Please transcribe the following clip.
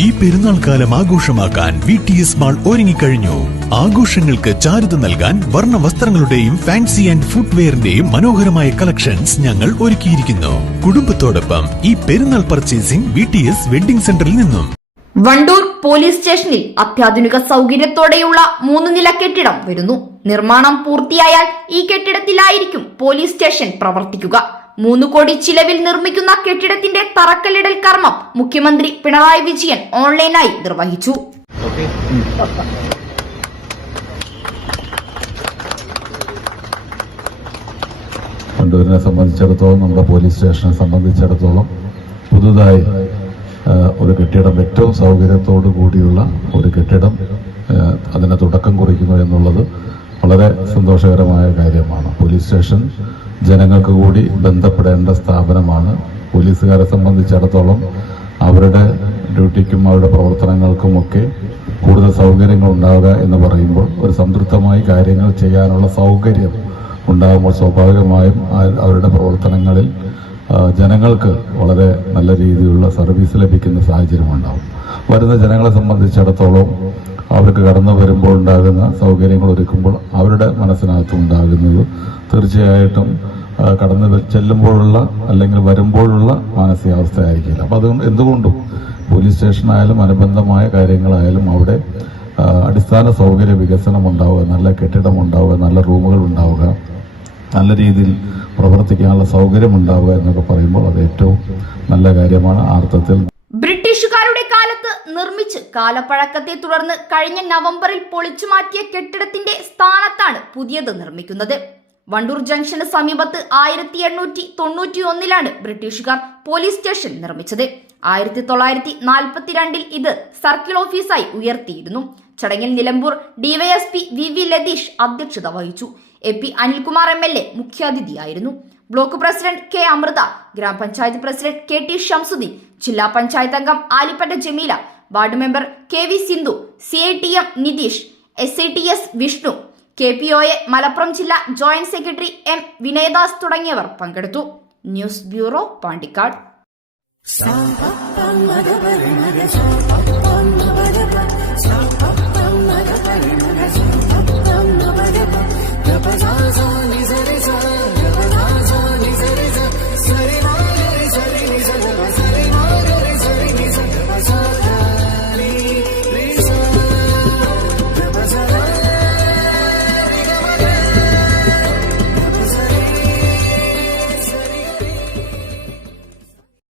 ഈ പെരുന്നാൾ കാലം ആഘോഷമാക്കാൻ VTS മാൾ ഒരുങ്ങിക്കഴിഞ്ഞു. ആഘോഷങ്ങൾക്ക് ചാരുത നൽകാൻ വർണ്ണ വസ്ത്രങ്ങളുടെയും ഫാൻസി ആൻഡ് ഫുട്വെയറിന്റെയും മനോഹരമായ കളക്ഷൻസ് ഞങ്ങൾ ഒരുക്കിയിരിക്കുന്നു. കുടുംബത്തോടൊപ്പം ഈ പെരുന്നാൾ പർച്ചേസിംഗ് VTS വെഡിംഗ് സെന്ററിൽ നിന്നും. വണ്ടൂർ പോലീസ് സ്റ്റേഷനിൽ അത്യാധുനിക സൗകര്യത്തോടെയുള്ള 3 നില കെട്ടിടം വരുന്നു. നിർമ്മാണം പൂർത്തിയായാൽ ഈ കെട്ടിടത്തിലായിരിക്കും പോലീസ് സ്റ്റേഷൻ പ്രവർത്തിക്കുക. 3 കോടി ചിലവിൽ നിർമ്മിക്കുന്ന കെട്ടിടത്തിന്റെ തറക്കല്ലിടൽ കർമ്മം മുഖ്യമന്ത്രി പിണറായി വിജയൻ ഓൺലൈനായി നിർവഹിച്ചു. വണ്ടൂരിനെ സംബന്ധിച്ചിടത്തോളം, നമ്മുടെ പോലീസ് സ്റ്റേഷനെ സംബന്ധിച്ചിടത്തോളം പുതുതായി ഒരു കെട്ടിടം, ഏറ്റവും സൗകര്യത്തോടു കൂടിയുള്ള ഒരു കെട്ടിടം അതിന് തുടക്കം കുറിക്കുന്നു എന്നുള്ളത് വളരെ സന്തോഷകരമായ കാര്യമാണ്. പോലീസ് സ്റ്റേഷൻ ജനങ്ങൾക്ക് കൂടി ബന്ധപ്പെടേണ്ട സ്ഥാപനമാണ്. പോലീസുകാരെ സംബന്ധിച്ചിടത്തോളം അവരുടെ ഡ്യൂട്ടിക്കും അവരുടെ പ്രവർത്തനങ്ങൾക്കുമൊക്കെ കൂടുതൽ സൗകര്യങ്ങൾ ഉണ്ടാവുക എന്ന് പറയുമ്പോൾ, ഒരു സംതൃപ്തമായി കാര്യങ്ങൾ ചെയ്യാനുള്ള സൗകര്യം ഉണ്ടാകുമ്പോൾ സ്വാഭാവികമായും അവരുടെ പ്രവർത്തനങ്ങളിൽ ജനങ്ങൾക്ക് വളരെ നല്ല രീതിയിലുള്ള സർവീസ് ലഭിക്കുന്ന സാഹചര്യം ഉണ്ടാവും. വരുന്ന ജനങ്ങളെ സംബന്ധിച്ചിടത്തോളം അവർക്ക് കടന്നു വരുമ്പോൾ ഉണ്ടാകുന്ന സൗകര്യങ്ങൾ ഒരുക്കുമ്പോൾ അവരുടെ മനസ്സിനകത്ത് ഉണ്ടാകുന്നത് തീർച്ചയായിട്ടും കടന്നു ചെല്ലുമ്പോഴുള്ള അല്ലെങ്കിൽ വരുമ്പോഴുള്ള മാനസികാവസ്ഥയായിരിക്കില്ല. അപ്പം അതുകൊണ്ട് എന്തുകൊണ്ടും പോലീസ് സ്റ്റേഷനായാലും അനുബന്ധമായ കാര്യങ്ങളായാലും അവിടെ അടിസ്ഥാന സൗകര്യ വികസനം ഉണ്ടാവുക, നല്ല കെട്ടിടം ഉണ്ടാവുക, നല്ല റൂമുകൾ ഉണ്ടാവുക, നല്ല രീതിയിൽ പ്രവർത്തിക്കാനുള്ള സൗകര്യം ഉണ്ടാവുക എന്നൊക്കെ പറയുമ്പോൾ അത് ഏറ്റവും നല്ല കാര്യമാണ്. അർത്ഥത്തിൽ ബ്രിട്ടീഷുകാരുടെ കാലത്ത് നിർമ്മിച്ച് കാലപ്പഴക്കത്തെ തുടർന്ന് കഴിഞ്ഞ നവംബറിൽ പൊളിച്ചു മാറ്റിയ കെട്ടിടത്തിന്റെ സ്ഥാനത്താണ് പുതിയത് നിർമ്മിക്കുന്നത്. വണ്ടൂർ ജംഗ്ഷന് സമീപത്ത് 1891 ബ്രിട്ടീഷുകാർ പോലീസ് സ്റ്റേഷൻ നിർമ്മിച്ചത്. 1942 ഇത് സർക്കിൾ ഓഫീസായി ഉയർത്തിയിരുന്നു. ചടങ്ങിൽ നിലമ്പൂർ DYSP VV ലതീഷ് അധ്യക്ഷത വഹിച്ചു. AP അനിൽകുമാർ MLA മുഖ്യാതിഥിയായിരുന്നു. ബ്ലോക്ക് പ്രസിഡന്റ് K അമൃത, ഗ്രാമപഞ്ചായത്ത് പ്രസിഡന്റ് KT ഷംസുദ്ദീൻ, ജില്ലാ പഞ്ചായത്ത് അംഗം Alippatta Jameela, ward member KV Sindhu, CITM Nitheesh, SITS Vishnu, KPOA Malappuram ജില്ലാ ജോയിന്റ് സെക്രട്ടറി M വിനയദാസ് തുടങ്ങിയവർ പങ്കെടുത്തു. News bureau, Pandikkad.